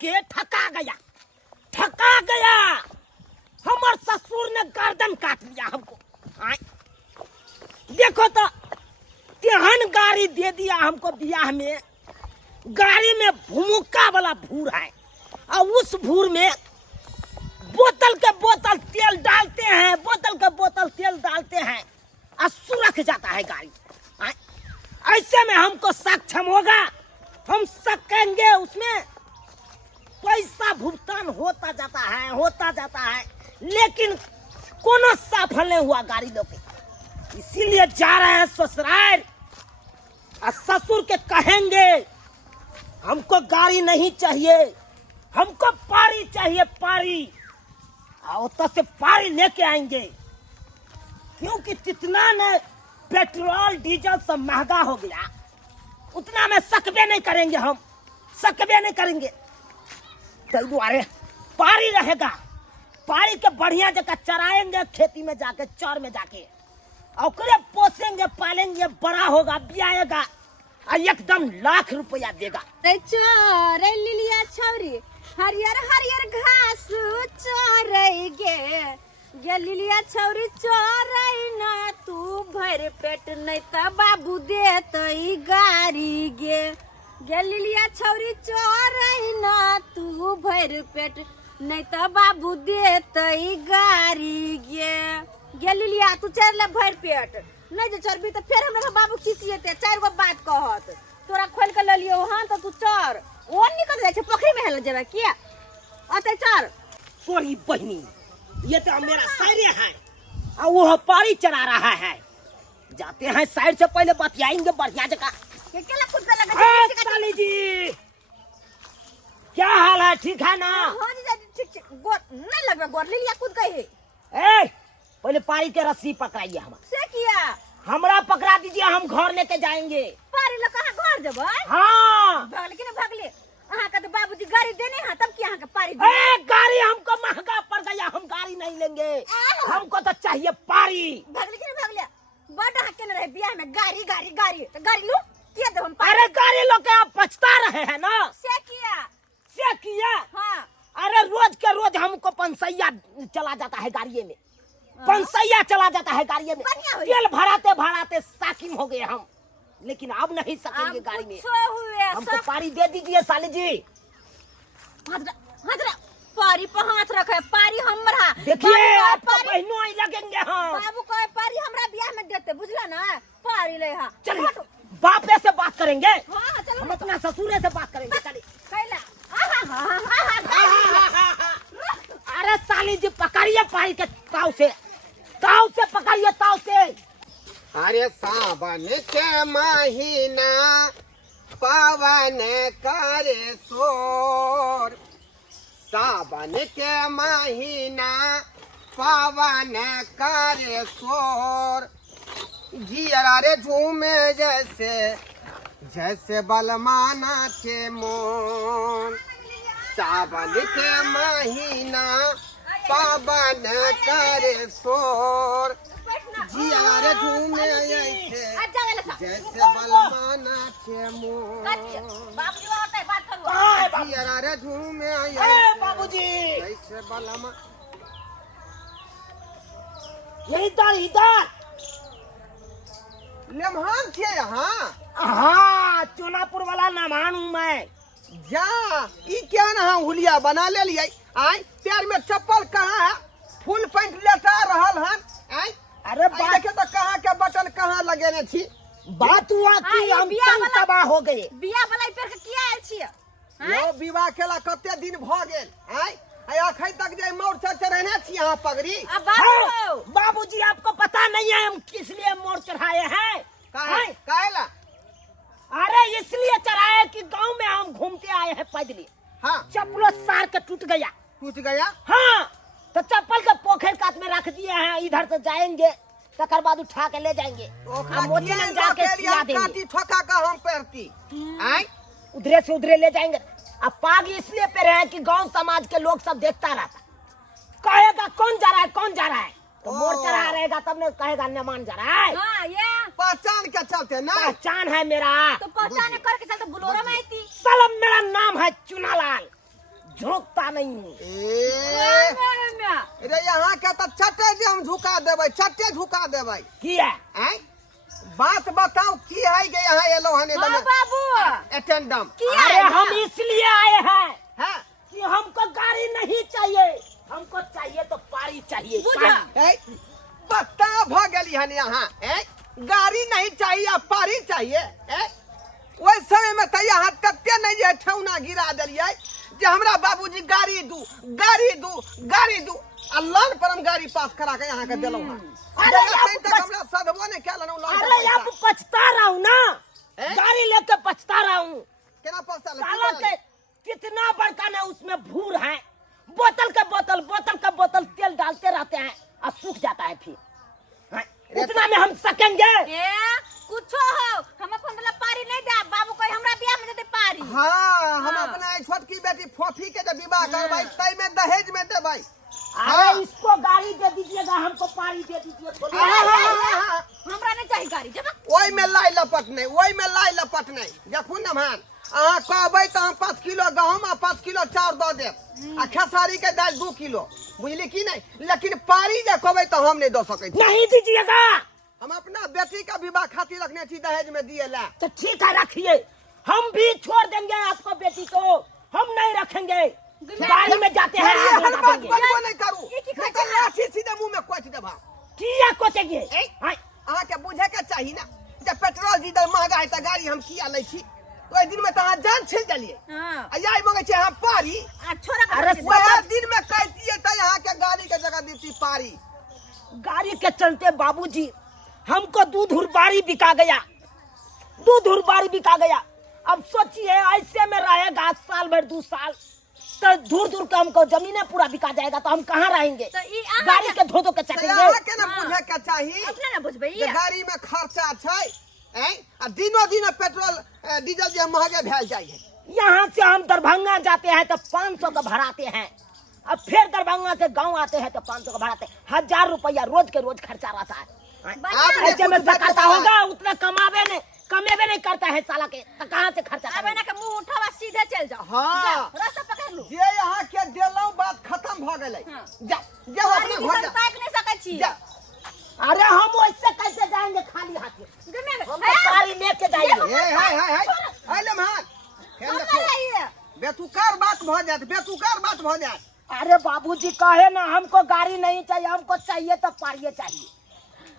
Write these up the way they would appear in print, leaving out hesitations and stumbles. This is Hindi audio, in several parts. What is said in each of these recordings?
के ठका गया। हमार ससुर ने गर्दन काट लिया हमको। देखो तो तेहन गाड़ी दे दिया हमको ब्याह में। गाड़ी में भूमुक्का वाला भूर है और उस भूर में बोतल के बोतल तेल डालते हैं, और सुरख जाता है गाड़ी। ऐसे में हमको सक्षम होगा, हम सकेंगे। उसमें पैसा भुगतान होता जाता है, लेकिन कोनो सफल नहीं हुआ गाड़ी लोग। इसीलिए जा रहे हैं ससुराल और ससुर के कहेंगे हमको गाड़ी नहीं चाहिए, हमको पारी चाहिए, पारी। और से पारी लेके आएंगे, क्योंकि जितना ने पेट्रोल डीजल सब महंगा हो गया, उतना में सकबे नहीं करेंगे। तो द्वारे पारी रहेगा, पारी के बढ़िया जगह चराएंगे, खेती में जाके, चर में जाके, और पोसेंगे, पालेंगे, बड़ा होगा, ब्याएगा और एकदम लाख रुपया देगा। चोरे लिलिया छौरी हरियर हरियर घास चोरेगे गे लिलिया छौरी चोरे ना तू भर पेट नहीं त बाबू देतई गारी गे लिलिया छौरी चोरे ना तू भर पेट नहीं त बाबू देतई गारी गे लिलिया तू चर ले भर पेट नहीं जो चरबी तो फिर हमरा बाबू खिसिएते। 4 गो बात कहत तोरा खोल के ललियो हां तो तू चर ओ निकल जाए पोखरी में हेल जेबे किया अते चर। तोरी बहनी ये तो मेरा साइड है और वो पारी चला रहा है। जाते हैं साइड से, पहले बतियाएंगे बढ़िया जगह। केला खुद पे लगा साली जी क्या हाल है, ठीक है ना? हां जी ठीक गोर नहीं लगबे, गोर लिलिया खुद गई है। पहले पारी के रस्सी पकड़ाइए। हम से किया हमरा पकड़ा दीजिए, हम घर लेके जाएंगे। पारी लोग कहां घर जब? हाँ भागले अहाँ का तो बाबूजी गाड़ी देने हैं तब की अहाँ का पारी गाड़ी हमको महंगा पड़ गया, हम गाड़ी नहीं लेंगे, हमको तो चाहिए पारी। भागले बड़ा हक न रहे बियाह में गाड़ी तो गाड़ी लो किया दो हम पारी। अरे गाड़ी लो के आप पछता रहे हैं ना? से किया हाँ। अरे रोज के रोज हमको पंसैया चला जाता है गाड़ी में, तेल भराते साकिम हो गए हम, लेकिन अब नहीं सकेंगे गाड़ी में। हमको पारी दे दीजिए साली जी। पारी पे हाथ रखे, पारी हमरा देखिए आपको बहनों ही लगेंगे हम। बाबू को पारी हमरा बियाह में देते, बुझला ना? पारी ले हां चलिए बापे से बात करेंगे। हां चलो हम अपना ससुरे से बात करेंगे। चलिए कैला अरे साली जी पकड़िए पारी के ताव से पकड़िए, ताव से। अरे सावन के महीना पवन करे शोर, सावन के महीना पवन करे शोर, जियरा रे झूमे जैसे बलमाना के मोन, सावन के महीना पवन करे शोर, जियारे झूमे जैसे बलमाना के मोर, जियारे झूमे बाबूजी जैसे बलमा। इधर लेमहान थे यहाँ। हाँ चोनापुर वाला नमान हूँ मैं। जा ई क्या ना हुलिया बना ले लिया। आई पैर में चप्पल कहाँ है, फुल पैंट लेटा रहल हन। आई अरे देखे तो कहाँ के बटन कहाँ लगेने थी। बात हुआ कि हम तबाह हो गए। बियाह वाला पेड़ के किया आयल छियै? यो विवाह केला कते दिन भ गेल। आई अखन तक जे मोर चढ़ने छी यहाँ पगड़ी। बाबूजी आपको पता नहीं है हम किस लिए मोर चढ़ाए हैं? काहेला? अरे इसलिए चढ़ाए कि गांव में हम घूमते आए हैं पैदल। हाँ चप्पल सार के टूट गया। हाँ तो चप्पल के पोखर काट में रख दिए हैं, इधर से जाएंगे तकर बाद उठा के ले जाएंगे। ठोका का हम पैरती उधरे से उधरे ले जाएंगे। अब पाग इसलिए पे रहे कि गांव समाज के लोग सब देखता रहता, कहेगा कौन जा रहा है तो मोर चढ़ा रहेगा तब ने कहेगा नमान जा रहा है। हाँ, ये पहचान के चलते ना। पहचान है मेरा तो पहचान करके चलते बुलोरा में आती। साला मेरा नाम है चुनालाल। झोंकता नहीं। ए रे यहाँ के तो चट्टे जे हम झुका देबै, चट्टे झुका देबै। किया हैं? बात बताओ की है कि यहाँ एलो हने हाँ दमे बाबू अटेंडम किया अरे है हम इसलिए आए हैं है? कि हमको गाड़ी नहीं चाहिए, हमको चाहिए तो पारी चाहिए। बुझा। पारी। ए, पता भ गेली हन यहाँ ए? गाड़ी नहीं चाहिए पारी चाहिए ए? ओइ समय में तो यहाँ कते नहीं जे ठौना गिरा देलिए जे हमरा बाबूजी गाड़ी दू गाड़ी दू गाड़ी दू आ लोन पर हम गाड़ी पास करा के यहाँ के देलौं हन। अरे अरे तक हमरा सदबो ने केलन लोन अरे अब पछता रहा हूँ ना, ए? गाड़ी लेके पछता रहा हूँ। केना पछता साला के कितना बड़का ना उसमें भूर है, बोतल का बोतल बोतल का बोतल तेल डालते रहते हैं और सूख जाता है फिर। हाँ, उतना में हम सकेंगे? ए कुछो हो हम अपन वाला पारी नहीं दे बाबू कोई हमरा बियाह में दे पारी। हाँ हम हाँ। अपना एक छोटकी बेटी फोफी के जब विवाह करवाई तई में दहेज में देबै। अरे इसको गाड़ी दे दीजिएगा, हमको पारी दे दीजिए। हमरा नहीं चाहिए गाड़ी जब ओई में लाई लपट नहीं, ओई में लाई लपट नहीं। देखू न भान अहाँ कहबै तो हम 5 किलो गहूम आ 5 किलो चाउर दऽ देब आ खेसारी के दाल 2 किलो, बुझली की नहीं? लेकिन पारी जे कहबै तो हम नहीं दऽ सकै छी। नहीं दीजिएगा हम अपना बेटी का विवाह खातिर रखने छी दहेज में दिए ला। तो ठीक है रखिए, हम भी छोड़ देंगे आपको बेटी को, हम नहीं रखेंगे। गाड़ी में जाते हैं आग हर लगा बात देंगे। बनबो नहीं करू, ये की नहीं तो लाठी सीधे मुंह में कोच देबा। किया कोचेंगे? ए अहाँ के बुझे के चाही ना जब पेट्रोल डीजल महंगा है तो गाड़ी हम किया लै छी। तो ओइ दिन में तो अहाँ जान छिल देलिए हां आ याई मंगे छी अहाँ पारी। आ छोरा का अरे वह दिन में कहती है तो यहाँ के गाड़ी के जगह देती पारी। गाड़ी के चलते बाबूजी हमको दूध उर्बारी बिका गया, दूध उर्बारी बिका गया। अब सोचिए ऐसे में रहेगा साल भर 2 साल तो दूर दूर का हमको जमीनें पूरा बिका जाएगा तो हम कहाँ रहेंगे? तो ई अहाँ गाड़ी के धो धो के तो चटेंगे। यहाँ के ना हाँ। बुझे के चाही अपने ना बुझबै जे गाड़ी में खर्चा छै ए आ दिनो दिन पेट्रोल डीजल जे महंगे भेल जाइ है। यहाँ से हम दरभंगा जाते हैं तो 500 का भराते हैं, अब फिर दरभंगा से गांव आते हैं तो 500 का भराते हैं। 1000 रुपया रोज के रोज खर्चा रहता है। आपने ऐसे में कुछ सकता बताया? होगा उतना कमेबे नहीं करता है साला के, तो कहाँ से खर्चा अब करेंगे? ना के मुंह उठावा सीधे चल जाओ। हाँ। जाओ, रास्ता पकड़ लू। जे यहाँ के देलौ बात खत्म भ गेलै। हाँ। जा जा पारी अपना घर दिसन जा ताक नहीं सकै छी। जा। अरे हम वैसे कैसे जाएंगे खाली हाथ? गमे हम तो गाड़ी लेके जाएंगे। ए हाय आइले मान हेन देखो बेतुकार बात भ जात, बेतुकार बात भ जात। अरे बाबूजी कहे ना हमको गाड़ी नहीं चाहिए, हमको चाहिए तो पारी चाहिए।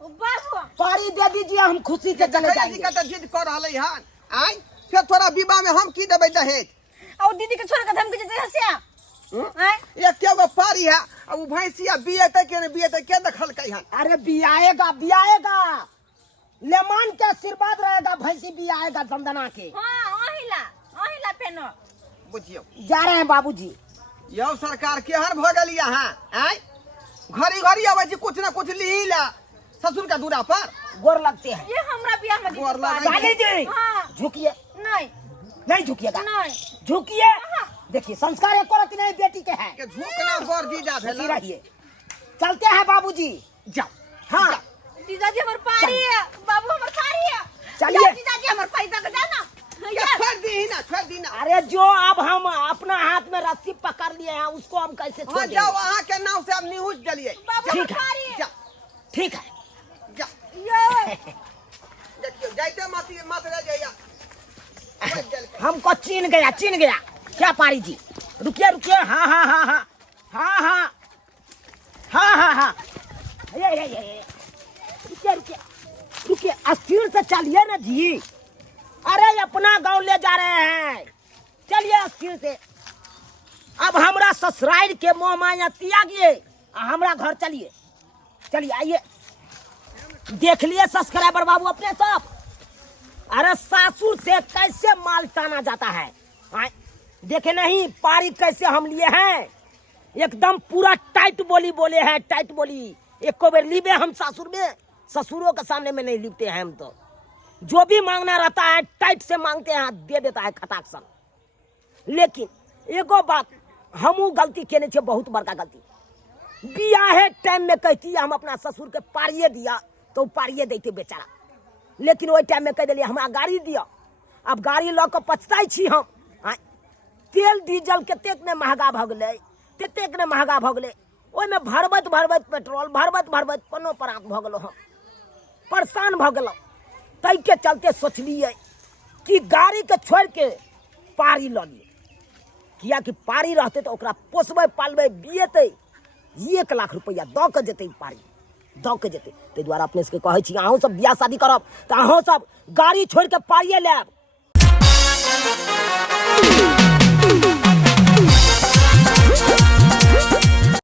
बाबू पारी दे दीजिए, हम खुशी से चले जी जाएंगे। का तो जिद कर रहलै हन आई फिर थोड़ा विवाह में हम की देबै दहेज? और दीदी के छोरा के धमकी देते हसिया हैं एक केगो पारी है अब उ भैंसिया बियेतै के नहीं बियेतै के देखलकै हन? अरे बियाएगा बियाएगा, लेमान के आशीर्वाद रहेगा, भैंसी बियाएगा दंदना के। हां ओहिला पेनो बुझियो जा रहे हैं बाबूजी। यौ सरकार केहन भ गेली अहाँ आई घड़ी घड़ी आबै छी कुछ ना कुछ लिही ला ससुर का दूरा पर गोर लगते हैं। ये हमरा बियाह में गोर लगे। साली जी हां झुकिए, नहीं नहीं झुकिएगा, नहीं झुकिए। देखिए संस्कार एक औरत नहीं बेटी के है, के झुकना बर जीजा खुशी भेल। रहिए। चलते हैं बाबूजी, जाओ। हाँ जीजाजी हमर पारी है, बाबू हमर पारी है। चलिए। जा जीजाजी हमर पैसा के जाना के छोड़ दी ना, छोड़ दी ना। अरे जो अब हम अपना हाथ में रस्सी पकड़ लिए हैं उसको हम कैसे छोड़ हाँ देंगे? जाओ वहाँ के नाव से अब निहुच डलिए। बाबू हमर ठीक है। पारी है। जा ठीक है। जा ये देखियो जाइते मत रह जाइया। हमको चीन गया क्या पारी जी? रुकिए रुकिए। हाँ हाँ हाँ हाँ हाँ हाँ हाँ हाँ हाँ ये रुकिए रुकिए रुकिए, अस्थिर से चलिए ना जी। अरे अपना गांव ले जा रहे हैं, चलिए अस्थिर से। अब हमरा ससुराल के मोह माया त्यागिए, हमरा घर चलिए। चलिए आइए, देख लिए सब्सक्राइबर बाबू अपने सब। अरे सासुर से कैसे माल टाना जाता है, देखे नहीं पारी कैसे हम लिए हैं, एकदम पूरा टाइट बोली बोले हैं, टाइट बोली। एक को बेर लीबे हम सासुर में, ससुरों के सामने में नहीं लिखते हैं हम तो। जो भी मांगना रहता है टाइट से मांगते हैं, दे देता है खटाक सन। लेकिन एगो बात हमू गलती केने छे, बहुत बड़का गलती। बियाहे टाइम में कहती हम अपना ससुर के पारिये दिया तो पारिये देते बेचारा, लेकिन वही टाइम में कह दिलिए हमरा गाड़ी दिया। अब गाड़ी लऽ के पछताई छी हम। तेल डीजल कतेक ने महंगा भ गेलै, कतेक ने महंगा भ गेलै, ओहिमे भरबैत भरबैत पेट्रोल भरबैत भरबैत कोनो परात भ गेलहुँ हम, परेशान भ गेलहुँ। ताहि के चलते सोचलिए कि गाड़ी के छोड़ के पारी लऽ लिए, किया कि पारी रहते तो ओकरा पोसबै पालबै बिएतै, 1 लाख रुपया दऽ के जेतै, पारी दऽ के जेतै। ताहि दुआरे अपने सबके कहै छी अहूँ सब बियाह शादी करब तऽ अहूँ सब गाड़ी छोड़ के पारिये लेब।